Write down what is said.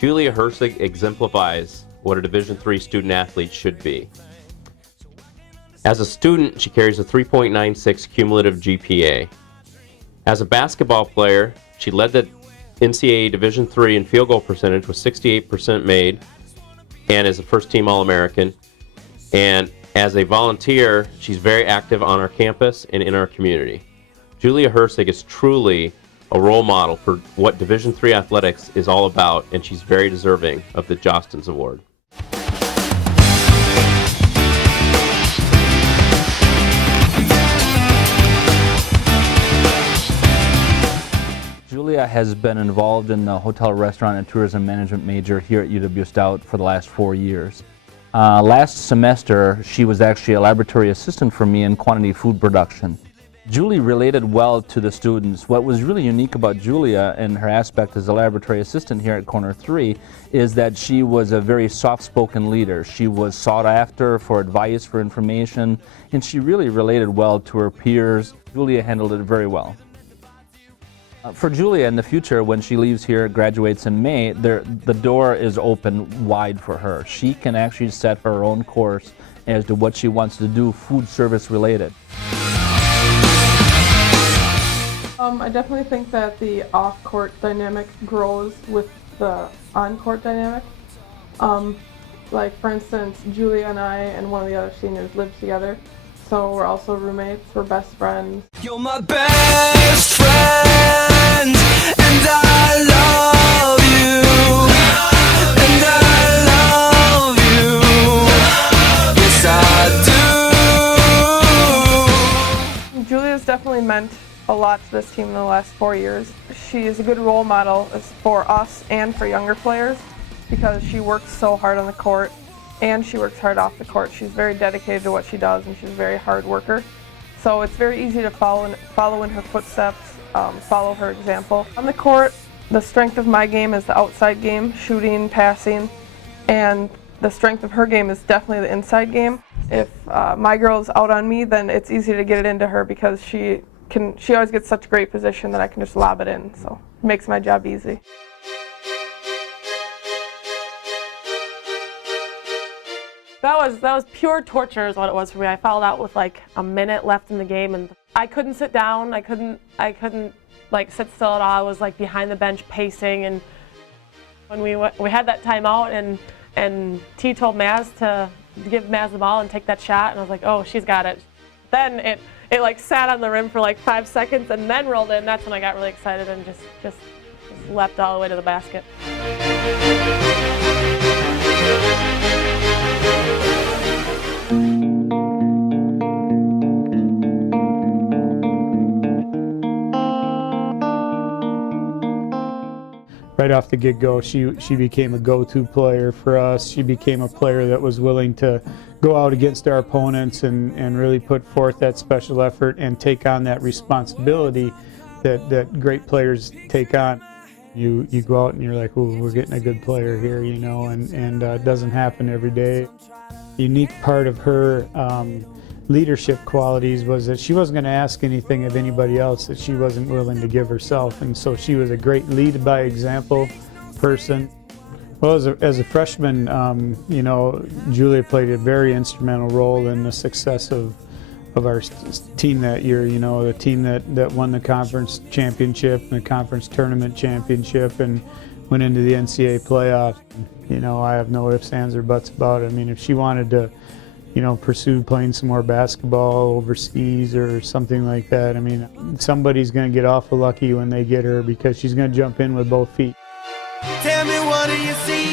Julia Hirssig exemplifies what a Division III student athlete should be. As a student, she carries a 3.96 cumulative GPA. As a basketball player, she led the NCAA Division III in field goal percentage with 68% made and is a first-team All-American. And as a volunteer, she's very active on our campus and in our community. Julia Hirssig is truly a role model for what Division III athletics is all about, and she's very deserving of the Jostens Award. Julia has been involved in the hotel, restaurant, and tourism management major here at UW-Stout for the last 4 years. Last semester, she was actually a laboratory assistant for me in quantity food production. Julie related well to the students. What was really unique about Julia and her aspect as a laboratory assistant here at Corner 3 is that she was a very soft-spoken leader. She was sought after for advice, for information, and she really related well to her peers. Julia handled it very well. For Julia in the future, when she leaves here, graduates in May, the door is open wide for her. She can actually set her own course as to what she wants to do, food service related. I definitely think that the off-court dynamic grows with the on-court dynamic. Like for instance, Julia and I and one of the other seniors live together, so we're also roommates, we're best friends. You're my best friend, and I love you, and I love you, yes I do. Julia's definitely meant a lot to this team in the last 4 years. She is a good role model for us and for younger players because she works so hard on the court and she works hard off the court. She's very dedicated to what she does and she's a very hard worker. So it's very easy to follow in her footsteps, follow her example. On the court, the strength of my game is the outside game, shooting, passing, and the strength of her game is definitely the inside game. If my girl's out on me, then it's easy to get it into her because she always gets such a great position that I can just lob it in, so it makes my job easy. That was pure torture is what it was for me. I fouled out with like a minute left in the game and I couldn't sit down, I couldn't like sit still at all. I was like behind the bench pacing, and when we had that timeout and T told Maz to give Maz the ball and take that shot, and I was like, oh, she's got it. Then it like sat on the rim for like 5 seconds and then rolled in. That's when I got really excited and just leapt all the way to the basket. Right off the get-go, she became a go-to player for us. She became a player that was willing to go out against our opponents and really put forth that special effort and take on that responsibility that great players take on. You go out and you're like, ooh, we're getting a good player here, you know, and it doesn't happen every day. The unique part of her leadership qualities was that she wasn't going to ask anything of anybody else that she wasn't willing to give herself, and so she was a great lead by example person. Well, as a freshman, you know, Julia played a very instrumental role in the success of our team that year. You know, the team that won the conference championship and the conference tournament championship and went into the NCAA playoff. You know, I have no ifs, ands, or buts about it. I mean, if she wanted to, you know, pursue playing some more basketball overseas or something like that, I mean, somebody's going to get awful lucky when they get her because she's going to jump in with both feet. Tell me, what do you see